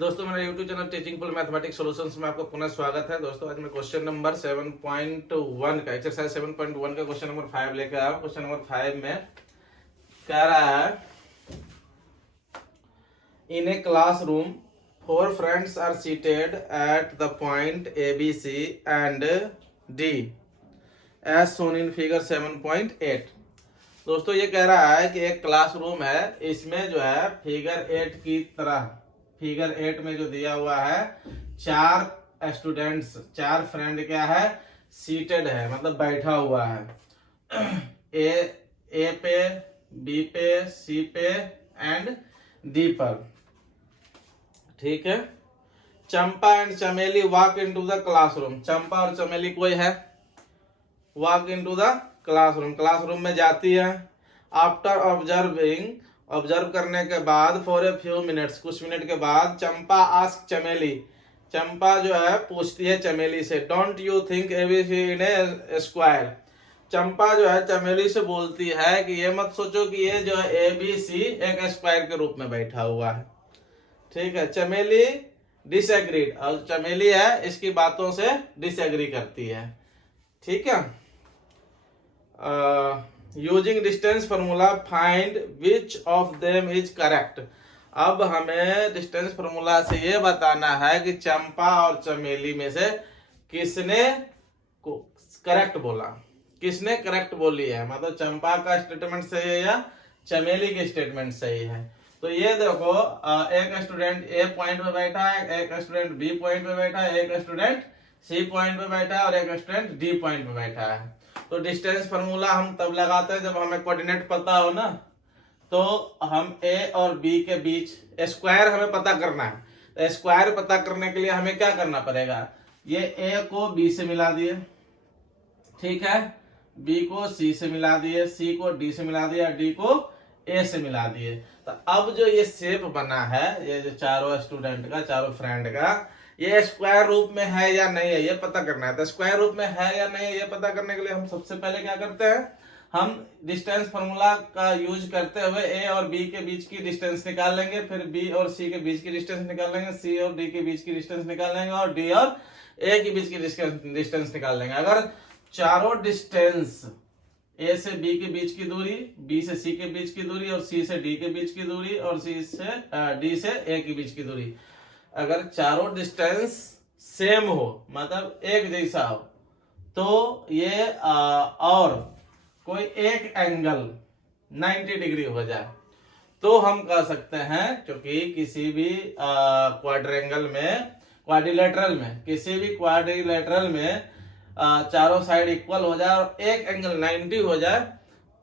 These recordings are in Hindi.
दोस्तों मेरा YouTube channel teaching for mathematics solutions में आपका पुनः स्वागत है। दोस्तों आज मैं क्वेश्चन नंबर 7.1 का एक्सरसाइज 7.1 का क्वेश्चन नंबर 5 लेकर आया हूं। क्वेश्चन नंबर 5 में कह रहा है, in a classroom 4 friends are seated at the point ABC and D as shown in figure 7.8। दोस्तों ये कह रहा है कि एक क्लासरूम है, इसमें जो है फिगर 8 की तरह फिगर 8 में जो दिया हुआ है 4 स्टूडेंट्स 4 फ्रेंड क्या है सीटेड है, मतलब बैठा हुआ है ए पे, बी पे, सी पे एंड डी पर। ठीक है। चंपा एंड चमेली वॉक इनटू द क्लासरूम। चंपा और चमेली कोई है, वॉक इनटू द क्लासरूम में जाती है। आफ्टर ऑब्जर्व करने के बाद फॉर ए फ्यू मिनट्स, कुछ मिनट के बाद, चंपा आस्क चमेली, चंपा जो है पूछती है चमेली से, don't you think ABC in a square. Champa जो है चमेली से बोलती है कि ये मत सोचो कि ये जो है ABC एक स्क्वायर के रूप में बैठा हुआ है। ठीक है। चमेली डिसएग्रीड, और चमेली है इसकी बातों से डिसएग्री करती है। ठीक है। Using distance formula find which of them is correct. अब हमें डिस्टेंस फॉर्मूला से ये बताना है कि चंपा और चमेली में से किसने करेक्ट बोला, किसने करेक्ट बोली है, मतलब चंपा का स्टेटमेंट सही है या चमेली की स्टेटमेंट सही है। तो ये देखो, एक स्टूडेंट A पॉइंट पे बैठा है, एक स्टूडेंट B पॉइंट पे बैठा है, एक स्टूडेंट C पॉइंट पे बैठा है और एक स्टूडेंट D पॉइंट पे बैठा है। तो डिस्टेंस फॉर्मूला हम तब लगाते हैं जब हमें कोऑर्डिनेट पता हो ना। तो हम A और B के बीच स्क्वायर हमें पता करना है, तो स्क्वायर पता करने के लिए हमें क्या करना पड़ेगा, ये A को B से मिला दिए, ठीक है, B को C से मिला दिए, C को D से मिला दिया, D को A से मिला दिए। तो अब जो ये शेप बना है, ये जो चारों स्टूडेंट का, चारों फ्रेंड का, ये स्क्वायर रूप में है या नहीं है ये पता करना है। तो स्क्वायर रूप में है या नहीं है ये पता करने के लिए हम सबसे पहले क्या करते हैं, हम डिस्टेंस फॉर्मूला का यूज करते हुए A और B के बीच की डिस्टेंस निकाल लेंगे, फिर B और C के बीच की डिस्टेंस निकाल लेंगे, C और D के बीच की डिस्टेंस निकाल लेंगे और D और A के बीच की डिस्टेंस निकाल लेंगे। अगर चारों डिस्टेंस A से B के बीच की दूरी, B से C के बीच की दूरी और C से D के बीच की दूरी और D से A के बीच की दूरी, अगर चारों डिस्टेंस सेम हो, मतलब एक जैसा हो, तो ये और कोई एक एंगल 90 डिग्री हो जाए, तो हम कह सकते हैं, क्योंकि किसी भी क्वाड्रिलेटरल में किसी भी क्वाड्रिलेटरल में चारों साइड इक्वल हो जाए और एक एंगल 90 हो जाए,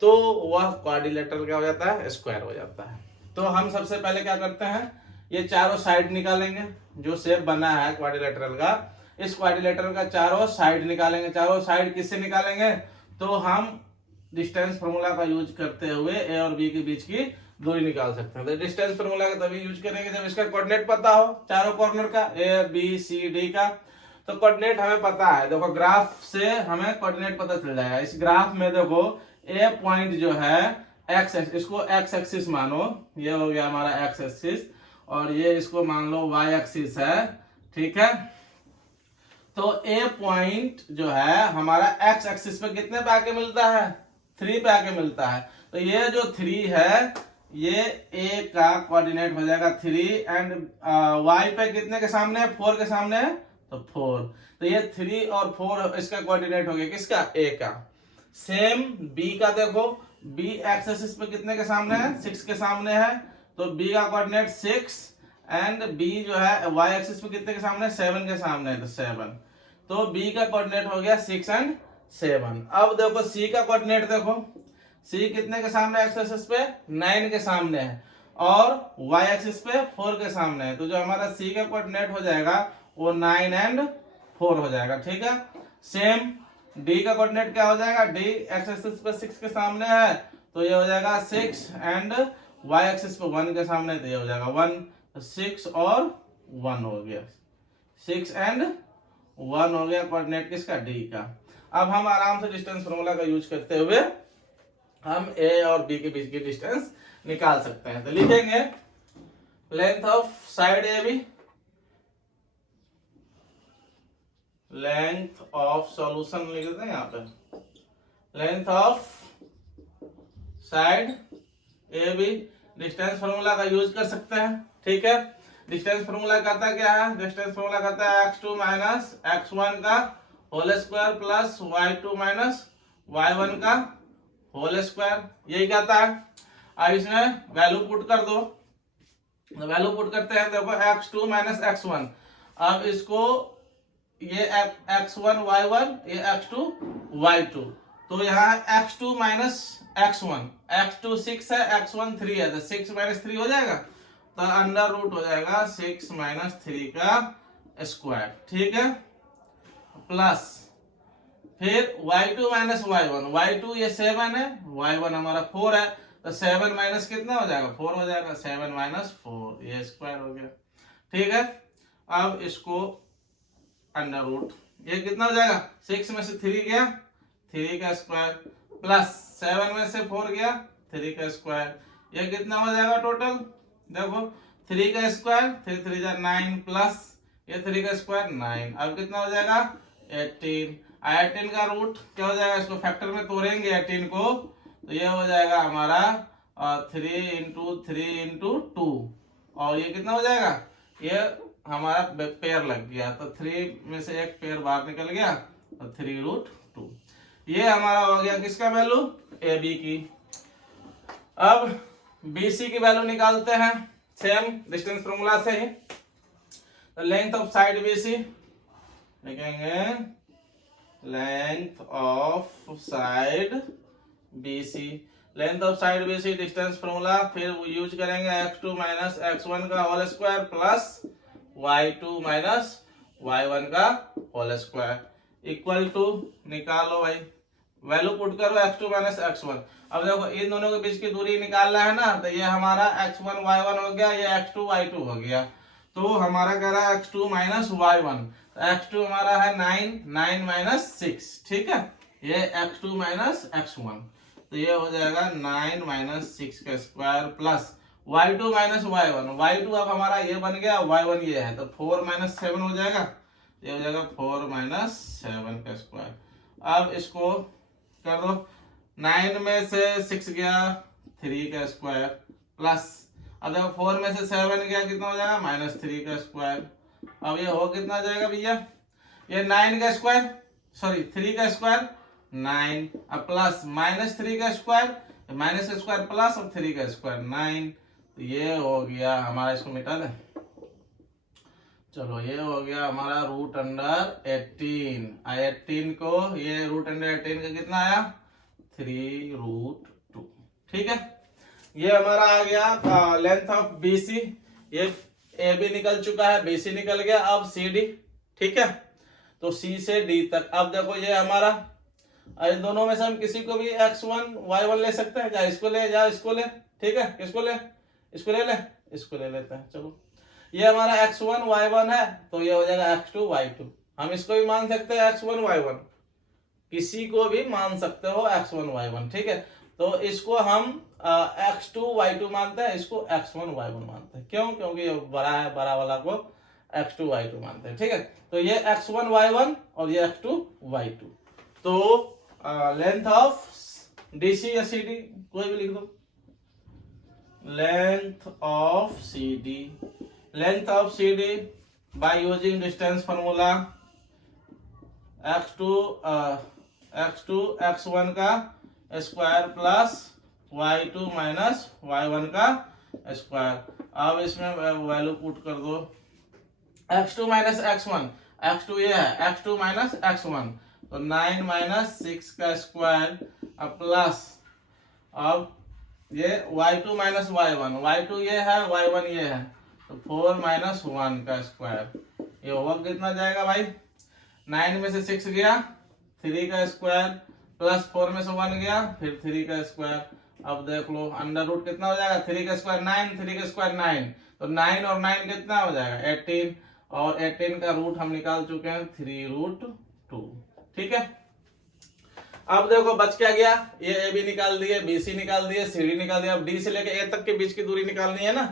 तो वह क्वाड्रिलेटरल क्या हो जाता है, स्क्वायर हो जाता है। तो हम सबसे पहले क्या करते हैं, ये चारों साइड निकालेंगे, जो शेप बना है क्वाड्रिलेटरल का, इस क्वाड्रिलेटरल का चारों साइड निकालेंगे। चारों साइड किससे निकालेंगे, तो हम डिस्टेंस फॉर्मूला का यूज करते हुए A और B के बीच की दूरी निकाल सकते हैं। तो डिस्टेंस फॉर्मूला का तभी यूज करेंगे जब इसका कोऑर्डिनेट पता हो, चारों कॉर्नर का A B C D का। तो कोऑर्डिनेट हमें पता है, देखो ग्राफ से हमें कोऑर्डिनेट पता चल जाएगा। इस ग्राफ में देखो A पॉइंट जो है एक्स, इसको एक्स एक्सिस मानो, ये हो गया हमारा एक्स एक्सिस, और ये इसको मान लो वाई एक्सिस है। ठीक है। तो A पॉइंट जो है हमारा एक्स एक्सिस पे कितने पे आके मिलता है, 3 पे आके मिलता है। तो ये जो 3 है, ये A का कोऑर्डिनेट हो जाएगा 3 एंड Y पे कितने के सामने है, 4 के सामने है, तो 4। तो ये 3 और 4 इसका कोऑर्डिनेट हो गया, किसका, A का। सेम B का देखो, B एक्स एक्सिस पे कितने के सामने है, 6 के सामने है, तो B का कोऑर्डिनेट 6 एंड B जो है Y एक्सिस पे कितने के सामने, 7 के सामने है, तो 7। तो B का कोऑर्डिनेट हो गया 6 एंड 7। अब देखो C का कोऑर्डिनेट देखो, C कितने के सामने, एक्स एक्सिस पे 9 के सामने है और Y एक्सिस पे 4 के सामने है। तो जो हमारा C का कोऑर्डिनेट हो जाएगा वो 9 एंड 4 हो जाएगा। ठीक है। सेम D का कोऑर्डिनेट क्या हो जाएगा, D एक्स एक्सिस पे 6 के सामने है, तो ये हो जाएगा 6 एंड Y एक्सिस पे 1 के सामने, तो ये हो जाएगा 1। 6 और 1 हो गया, 6 एंड 1 हो गया कोऑर्डिनेट किसका, D का। अब हम आराम से डिस्टेंस फॉर्मूला का यूज करते हुए हम A और B के बीच की डिस्टेंस निकाल सकते हैं। तो लिखेंगे length of side AB length of solution लिख देते हैं यहाँ पे, length of side A B. Distance formula का यूज कर सकते हैं, ठीक है। डिस्टेंस फॉर्मूला कहता क्या है, डिस्टेंस फॉर्मूला कहता है x2 माइनस x1 का whole square plus y2 minus y1 का होल स्क्वायर, यही कहता है। अब इसमें वैल्यू पुट कर दो, वैल्यू पुट करते हैं, देखो x2 माइनस x1। अब इसको ये x1 y1, ये x2 y2, तो यहाँ x2 माइनस x1, x2 6 है, x1 3 है, तो 6 माइनस 3 हो जाएगा, तो अंडर रूट हो जाएगा 6 माइनस 3 का स्क्वायर, ठीक है। प्लस फिर y2 माइनस y1, y2 ये 7 है, y1 हमारा 4 है, तो 7 माइनस कितना हो जाएगा, 4 हो जाएगा, 7 माइनस 4, ये स्क्वायर हो गया, ठीक है। अब इसको अंडर रूट, ये कितना हो जाएगा, 6 में से 3 गया, 3 का स्क्वायर, प्लस 7 में से 4 गया, 3 का स्क्वायर, ये कितना हो जाएगा टोटल, देखो 3 का स्क्वायर, 3 3 जा 9, प्लस ये 3 का स्क्वायर 9, अब कितना हो जाएगा 18। 18 का रूट क्या हो जाएगा, इसको फैक्टर में तोड़ेंगे 18 को, तो ये हो जाएगा हमारा 3 इंटू 3 इंटू 2, और ये कितना हो जाएगा, ये हमारा पेयर लग गया, तो 3 में से एक पेयर बाहर निकल गया, तो 3 रूट 2, ये हमारा हो गया किसका वैल्यू, ए बी की। अब BC की वैल्यू निकालते हैं सेम डिस्टेंस फॉर्मूला से ही, तो लेंथ ऑफ साइड BC लिखेंगे, length of side BC, length of side BC distance formula, फिर यूज करेंगे x2 माइनस x1 का whole square plus y2 minus y1 का होल स्क्वायर इक्वल टू, निकालो भाई, वैल्यू पुट करो x2 माइनस x1। अब देखो इन दोनों के बीच की दूरी निकालना है ना, तो ये हमारा x1 y1 हो गया, ये x2 y2 हो गया, तो हमारा कह रहा है x2 माइनस y1, तो x2 हमारा है 9, 9 माइनस 6, ठीक है, ये x2 माइनस x1, तो ये हो जाएगा 9 माइनस 6 का square plus y2 minus y1, y2 अब हमारा ये बन गया, y1 ये है, तो 4 माइनस 7 हो जाएगा, ये हो जाएगा 4 माइनस 7 का स्क्वायर। अब इसको कर दो, 9 में से 6 गया, 3 का स्क्वायर प्लस, अब देखो 4 में से 7 गया, कितना हो जाएगा, माइनस 3 का स्क्वायर। अब ये हो कितना जाएगा भैया, ये 9 का स्क्वायर, सॉरी 3 का स्क्वायर 9, अब प्लस माइनस 3 का स्क्वायर, माइनस का स्क्वायर प्लस और 3 का स्क्वायर 9, तो ये हो गया हमारा, इसको मिटा दें, चलो ये हो गया हमारा रूट अंडर 18, 18 को ये रूट अंडर 18 का कितना आया, 3 रूट 2, ठीक है। ये हमारा आ गया लेंथ ऑफ BC, ये AB निकल चुका है, BC निकल गया, अब CD, ठीक है, तो C से D तक। अब देखो ये हमारा, इन दोनों में से हम किसी को भी x1 y1 ले सकते हैं, चाहे इसको ले या इसको ले, ठीक है, इसको ले, इसको ले ले, इसको ले लेते हैं, चलो ये हमारा x1 y1 है, तो ये हो जाएगा x2 y2, हम इसको भी मान सकते हैं x1 y1, किसी को भी मान सकते हो x1 y1, ठीक है, तो इसको हम x2 y2 मानते हैं, इसको x1 y1 मानते हैं, क्यों, क्योंकि ये बड़ा है, बड़ा वाला को x2 y2 मानते हैं, ठीक है, तो ये x1 y1 और ये x2 y2, तो लेंथ ऑफ DC या CD कोई भी लिख दो, length of CD, length of CD by using distance formula, x2 x1 का square plus y2 minus y1 का स्क्वायर। अब इसमें वैल्यू पुट कर दो, x2 माइनस x1, x2 ये है, x2 माइनस x1, तो 9 माइनस 6 का स्क्वायर, अब प्लस, अब ये y2 माइनस y1, y2 ये है, y1 ये है, तो 4 माइनस 1 का स्क्वायर, ये होगा कितना जाएगा भाई, 9 में से 6 गया, 3 का स्क्वायर प्लस 4 में से 1 गया, फिर 3 का स्क्वायर, अब देख लो अंडर रूट कितना हो जाएगा, 3 का स्क्वायर 9, 3 का स्क्वायर 9, तो 9 और 9 कितना हो जाएगा 18, और 18 का रूट हम निकाल चुके हैं 3 रूट 2, ठीक है। अब देखो बच क्या गया, ये AB निकाल दिए, BC निकाल दिए, CD निकाल दिया, अब D से लेके A तक के बीच की दूरी निकालनी है ना,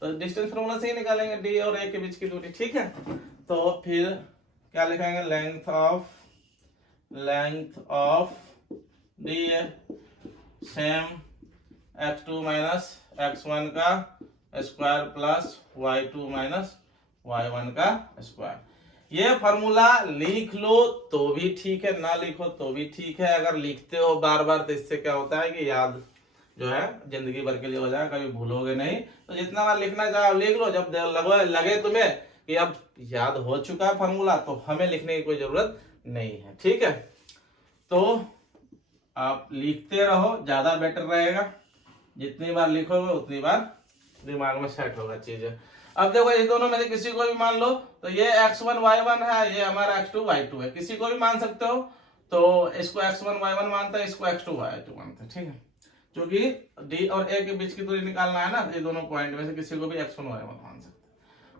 तो डिस्टेंस फॉर्मूला से ही निकालेंगे D और A के बीच की दूरी, ठीक है। तो फिर क्या लिखेंगे, length of D A same x2 minus x1 का square plus y2 minus y1 का स्क्वायर। ये फॉर्मूला लिख लो तो भी ठीक है, ना लिखो तो भी ठीक है। अगर लिखते हो बार बार तो इससे क्या होता है कि याद जो है जिंदगी भर के लिए हो जाएगा, कभी भूलोगे नहीं। तो जितना बार लिखना चाहो लिख लो, जब लगे तुम्हें कि अब याद हो चुका है फॉर्मूला तो हमें लिखने की कोई जरूरत नहीं है, ठीक है। तो आप लिखते रहो, ज्यादा बेटर रहेगा। जितनी बार लिखोगे उतनी बार दिमाग में सेट होगा चीजें। अब देखो ये दोनों में से किसी को भी मान लो, तो ये x1 y1 है, ये हमारा x2 y2 है, किसी को भी मान सकते हो। तो इसको x1 y1 मानता है, इसको x2 y2 मानता है, ठीक है। क्योंकि d और a के बीच की दूरी निकालना है ना, ये दोनों पॉइंट में से किसी को भी x1 y1 मान सकते हैं।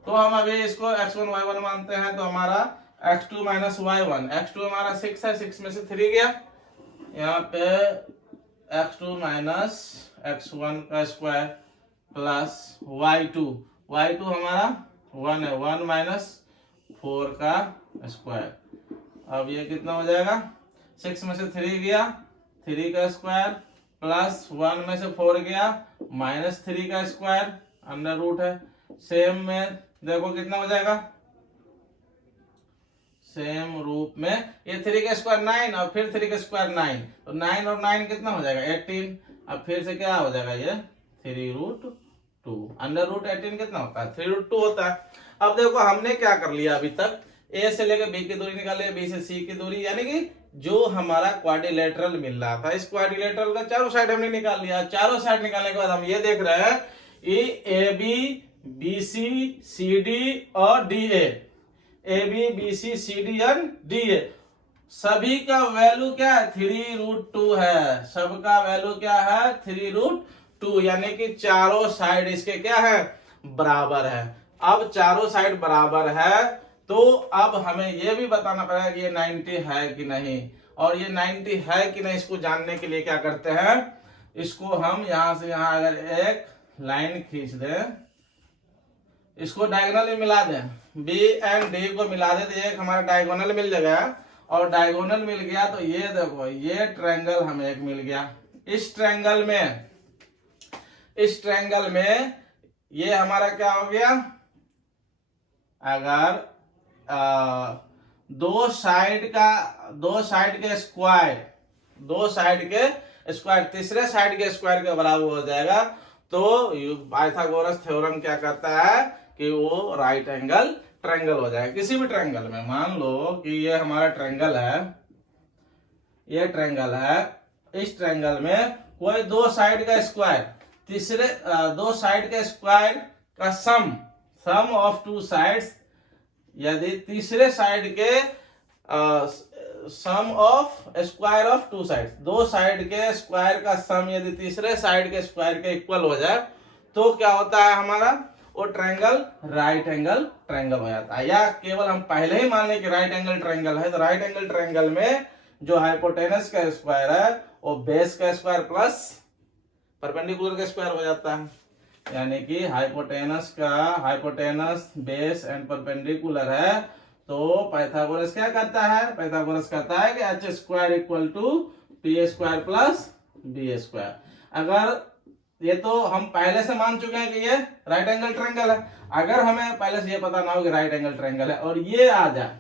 तो हम अभी इसको x1 y1 मानते हैं, तो हमारा x2 माइनस y1, x2 हमारा 6 है, 6 में से 3 गया, यहाँ पे x2 माइनस x1 का स्क्वायर प्लस y2 हमारा 1 है, 1 माइनस 4 का स्क्वायर। अब ये कितना हो जाएगा, 6 में से 3 गया, 3 का स्क्वायर प्लस 1 में से 4 गया माइनस 3 का स्क्वायर, अंडर रूट है। सेम में देखो कितना हो जाएगा, सेम रूप में ये 3 का स्क्वायर 9 और फिर 3 का स्क्वायर 9, तो 9 और 9 कितना हो जाएगा 18। अब फिर से क्या हो जाएगा, ये 3√2, अंडर रूट 18 कितना होता है 3√2 होता है। अब देखो हमने क्या कर लिया, अभी तक ए से लेकर बी की दूरी निकाले, बी से सी की दूरी, यानी कि जो हमारा क्वाड्रिलेटरल मिल रहा था, इस क्वाड्रिलेटरल का चारों साइड हमने निकाल लिया। चारों साइड निकालने के बाद हम ये देख रहे हैं A B B C C D और D A B B C C D and D A, सभी का वैल्यू क्या है 3√2 है। सबका वैल्यू क्या है 3√2, यानी कि चारों साइड इसके क्या है, बराबर है। अब चारों साइड बराबर है तो अब हमें यह भी बताना पड़ेगा कि ये 90 है कि नहीं, और ये 90 है कि नहीं इसको जानने के लिए क्या करते हैं, इसको हम यहां से यहां अगर एक लाइन खींच दें, इसको डायगोनल में मिला दें, बी एंड डी को मिला दें तो एक हमारा डायगोनल मिल जाएगा। और डायगोनल मिल गया तो ये देखो ये ट्रायंगल हमें एक मिल गया। इस ट्रायंगल में ये हमारा क्या हो गया, अगर दो साइड के स्क्वायर तीसरे साइड के स्क्वायर के बराबर हो जाएगा, तो पाइथागोरस थ्योरम क्या कहता है कि वो राइट एंगल ट्रायंगल हो जाएगा। किसी भी ट्रायंगल में मान लो कि ये हमारा ट्रायंगल है, ये ट्रायंगल है, इस ट्रायंगल में कोई दो साइड का स्क्वायर दो साइड के स्क्वायर का सम ऑफ टू साइड्स, यदि तीसरे साइड के sum of square of two sides, दो साइड के स्क्वायर का सम यदि तीसरे साइड के स्क्वायर के इक्वल हो जाए तो क्या होता है हमारा, वो ट्रायंगल राइट एंगल ट्रायंगल हो जाता है। या केवल हम पहले ही मान लें कि राइट एंगल ट्रायंगल है, तो राइट एंगल ट्रायंगल में जो हाइपोटेनस का स्क्वायर है वो बेस का स्क्वायर प्लस परपेंडिकुलर का स्क्वायर हो जाता है। यानी कि हाइपोटेनस बेस एंड परपेंडिकुलर है, तो पाइथागोरस क्या कहता है, पाइथागोरस कहता है कि h square equal to P square plus B square. अगर ये तो हम पहले से मान चुके हैं कि ये राइट एंगल ट्रायंगल है, अगर हमें पहले से ये पता ना हो कि राइट एंगल ट्रायंगल है और ये आ जाए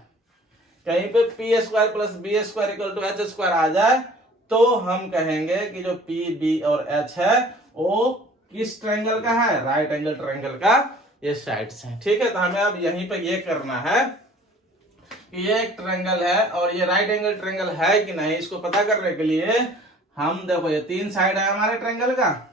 कहीं पे P square plus B square equal to H square आ जाए, तो हम कहेंगे कि जो पी बी और एच है वो किस ट्रायंगल का है, राइट एंगल ट्रायंगल का ये साइड्स हैं। ठीक है, तो हमें अब यहीं पे ये करना है कि ये एक ट्रायंगल है और ये राइट एंगल ट्रायंगल है कि नहीं, इसको पता करने के लिए हम देखो ये तीन साइड है हमारे ट्रायंगल का,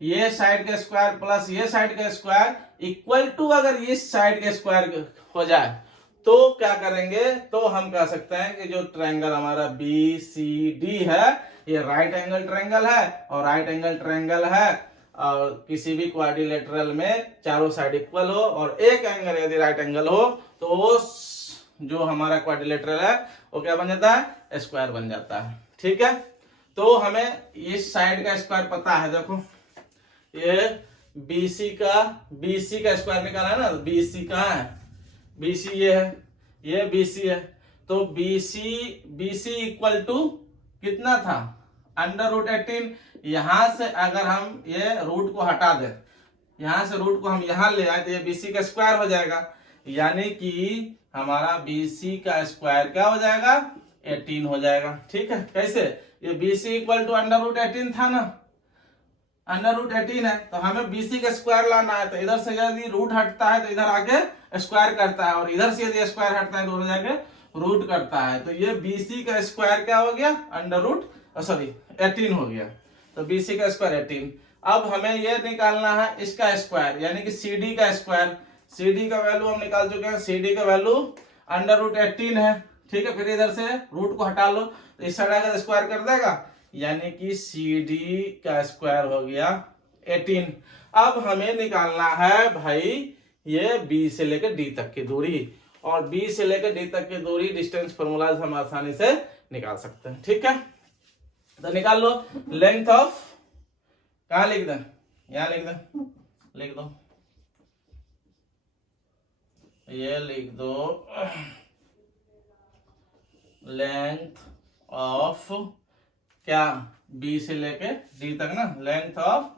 ये साइड के स्क्वायर प्लस ये साइड के स्क्वायर इक्वल टू अगर इस साइड के स्क्वायर हो जाए तो क्या करेंगे, तो हम कह सकते हैं कि जो ट्रायंगल हमारा बी सी डी है ये राइट एंगल ट्रायंगल है, और राइट एंगल ट्रायंगल है और किसी भी क्वाड्रिलेटरल में चारों साइड इक्वल हो और एक एंगल यदि राइट एंगल हो तो वो जो हमारा क्वाड्रिलेटरल है वो क्या बन जाता है, स्क्वायर बन जाता है। ठीक है, तो हमें इस साइड का स्क्वायर पता है, देखो ये BC का स्क्वायर निकाला है ना, BC कहाँ है, BC ये है, ये BC है, तो BC इक्वल टू कितना था, √18। यहां से अगर हम ये रूट को हटा दें, यहां से रूट को हम यहां ले आए तो ये BC का स्क्वायर हो जाएगा, यानी कि हमारा BC का स्क्वायर क्या हो जाएगा, 18 हो जाएगा। ठीक है, कैसे, ये BC इक्वल टू √18 था ना, √18 है, तो हमें BC का स्क्वायर लाना है, तो इधर से यदि रूट हटता है तो इधर आके स्क्वायर करता है, और इधर से यदि स्क्वायर हटता है तो उधर जाके रूट करता है, तो ये BC का स्क्वायर क्या हो गया, 18 हो गया, तो BC का स्क्वायर 18। अब हमें ये निकालना है इसका स्क्वायर, यानी कि CD का स्क्वायर। CD का वैल्यू हम निकाल चुके हैं, CD का वैल्यू √18 है। ठीक है, फिर इधर से रूट को हटा लो, तो इस साइड आकर स्क्वायर कर देगा, यानी कि CD का स्क्वायर हो गया 18। अब हमें निकालना है भाई ये B से लेकर D तक की दूरी, और B से लेकर D तक की दूरी डिस्टेंस फॉर्मूला हम आसानी से निकाल सकते हैं। ठीक है, तो निकाल लो। लेंथ ऑफ, कहा लिख दें, यहां लिख दें, लिख दो, ये लिख दो, लेंथ ऑफ क्या, B से लेके D तक ना, length of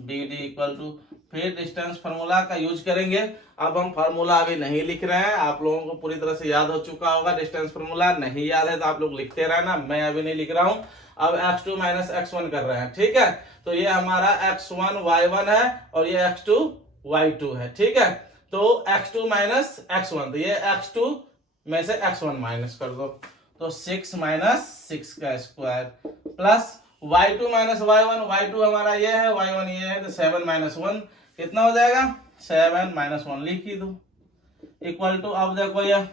BD equal to, फिर डिस्टेंस फार्मूला का यूज करेंगे। अब हम फार्मूला अभी नहीं लिख रहे हैं, आप लोगों को पूरी तरह से याद हो चुका होगा डिस्टेंस फार्मूला, नहीं याद है तो आप लोग लिखते रहना, मैं अभी नहीं लिख रहा हूं। अब x2 माइनस x1 कर रहे हैं। ठीक है, तो ये हमारा x1 y1 है और ये x2 y2 है। ठीक है, तो x2 माइनस x1, तो ये x2 में से x1 माइनस कर दो, तो 6 माइनस 6 का square plus y2 minus y1, y2 हमारा ये है, y1 ये है, तो 7 माइनस 1 कितना हो जाएगा, 7 माइनस 1 लिख ही दो, इक्वल टू, अब देखो ये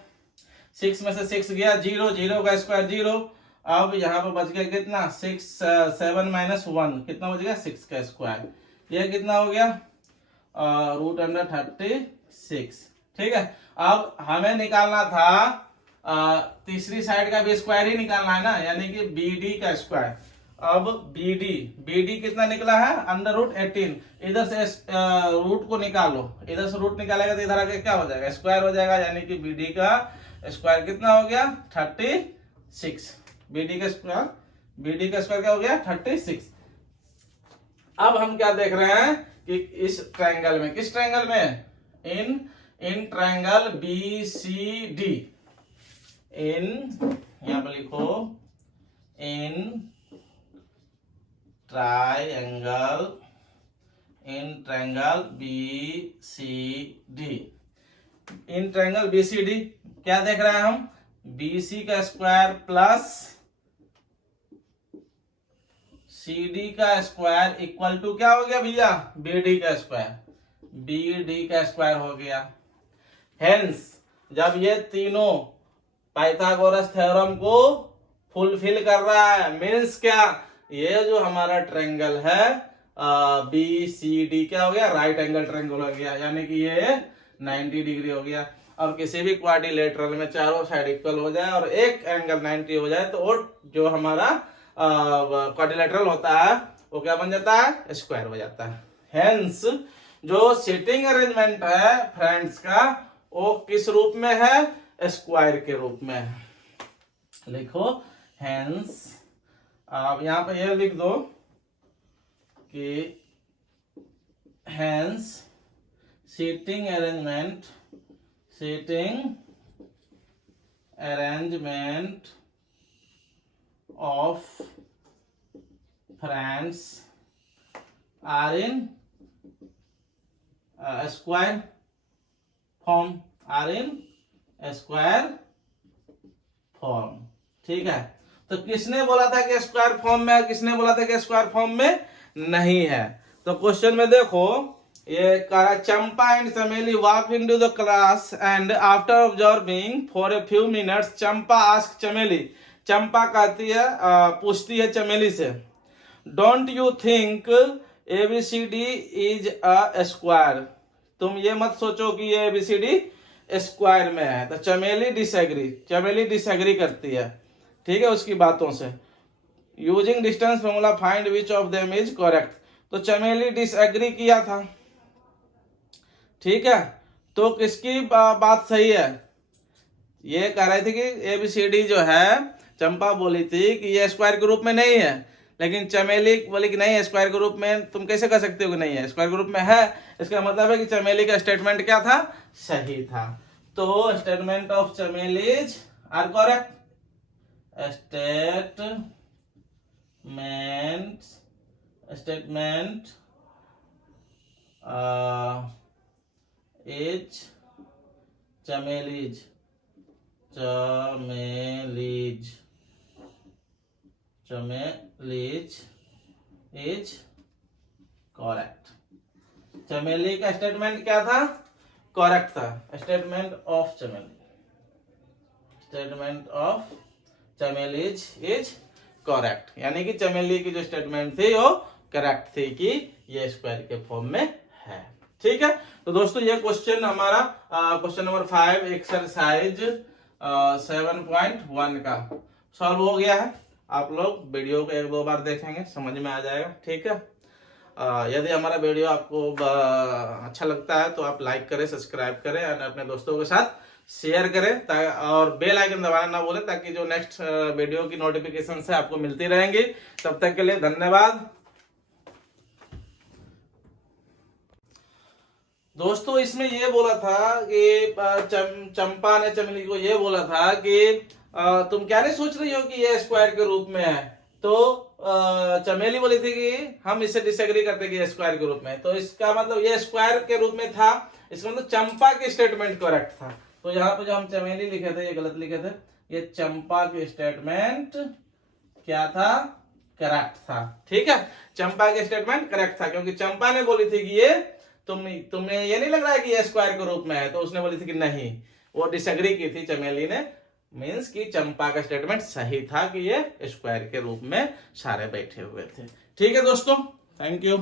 6 में से 6 गया, 0, 0 का स्क्वायर 0, अब यहाँ पे बच गया कितना, 7 माइनस 1 कितना बच गया, 6 का स्क्वायर, ये कितना हो गया, √36। ठीक है, अब हमें निकालना था तीसरी साइड का भी स्क्वायर ही निकालना है ना, यानी कि BD का स्क्वायर। अब BD कितना निकला है, √18, इधर से रूट को निकालो, इधर से रूट निकालेगा तो इधर आके क्या हो जाएगा, स्क्वायर हो जाएगा, यानी कि BD का स्क्वायर कितना हो गया, 36। BD का स्क्वायर क्या हो गया, 36। अब हम क्या देख रहे हैं कि इस ट्रायंगल में, किस ट्रायंगल में, इन ट्रायंगल BCD, यहां पर लिखो, in triangle BCD, in triangle BCD क्या देख रहे हैं हम, BC का स्क्वायर प्लस CD का स्क्वायर इक्वल टू क्या हो गया भैया, BD का स्क्वायर हो गया। हेंस जब ये तीनों पाइथागोरस थ्योरम को फुलफिल कर रहा है, मीन्स क्या, ये जो हमारा ट्रायंगल है BCD क्या हो गया, राइट एंगल ट्रायंगल हो गया, यानी कि ये 90 डिग्री हो गया। अब किसी भी क्वाड्रिलेटरल में चारों साइड इक्वल हो जाए और एक एंगल 90 हो जाए तो वो जो हमारा क्वाड्रिलेटरल होता है वो क्या बन जाता है, स्क्वायर हो जाता है। हेंस जो सीटिंग अरेंजमेंट है फ्रेंड्स का, वो किस रूप में है, स्क्वायर के रूप में है। लिखो हेंस, आप यहां पे ये लिख दो कि hence seating arrangement of friends are in square form, ठीक है। तो किसने बोला था कि स्क्वायर फॉर्म में है, किसने बोला था कि स्क्वायर फॉर्म में नहीं है। तो क्वेश्चन में देखो ये कहा, चंपा एंड चमेली walk into the class and after observing for a few minutes Champa ask चमेली, चंपा कहती है पूछती है चमेली से, don't you think ABCD is a square, तुम ये मत सोचो कि ये ABCD स्क्वायर में है। तो चमेली डिसएग्री करती है, ठीक है, उसकी बातों से। Using distance formula find which of them is correct, तो चमेली डिसएग्री किया था, ठीक है, तो किसकी बात सही है, ये कह रही थी कि ABCD जो है, चंपा बोली थी कि ये स्क्वायर के रूप में नहीं है, लेकिन चमेली बोली कि नहीं स्क्वायर के रूप में तुम कैसे कह सकते हो कि नहीं है, स्क्वायर के रूप में है। इसका मतलब है कि चमेली का स्टेटमेंट क्या था, सही था। तो statement of Chameli's are correct. Statement is Chameli's is correct. Chameli का स्टेटमेंट क्या था, करेक्ट था। Statement of Chameli is correct, यानी कि चमेली की जो स्टेटमेंट थी वो करेक्ट थी कि ये स्क्वायर के फॉर्म में है। ठीक है, तो दोस्तों ये क्वेश्चन हमारा क्वेश्चन नंबर 5 एक्सरसाइज 7.1 का सॉल्व हो गया है। आप लोग वीडियो को 1-2 बार देखेंगे, समझ में आ जाएगा। ठीक है, यदि हमारा वीडियो आपको अच्छा लगता है तो आप लाइक करें, सब्सक्राइब करें और अपने दोस्तों के साथ शेयर करें, और बेल आइकन दबाना ना भूलें, ताकि जो नेक्स्ट वीडियो की नोटिफिकेशन है आपको मिलती रहेंगी। तब तक के लिए धन्यवाद। दोस्तों इसमें ये बोला था कि चंपा ने चमेली को ये बोला था कि तुम क्या नहीं सोच रही हो कि ये स्क्वायर के रूप में है। तो चमेली बोली थी कि हम इससे डिसएग्री करते कि ये स्क्वायर के रूप में है। तो इसका मतलब ये स्क्वायर के रूप में था, इसका मतलब चंपा की स्टेटमेंट करेक्ट था। तो यहाँ पे जो हम चमेली लिखे थे ये गलत लिखे थे, ये चंपा की स्टेटमेंट क्या था, करेक्ट था। ठीक है, चंपा की स्टेटमेंट करेक्ट था, क्योंकि चंपा ने बोली थी कि ये तुम्हें ये नहीं लग रहा है कि ये स्क्वायर के रूप में है, तो उसने बोली थी कि नहीं, वो डिसएग्री की थी चमेली ने। मींस कि चंपा का स्टेटमेंट सही था कि ये स्क्वायर के रूप में सारे बैठे हुए थे। ठीक है दोस्तों, थैंक यू।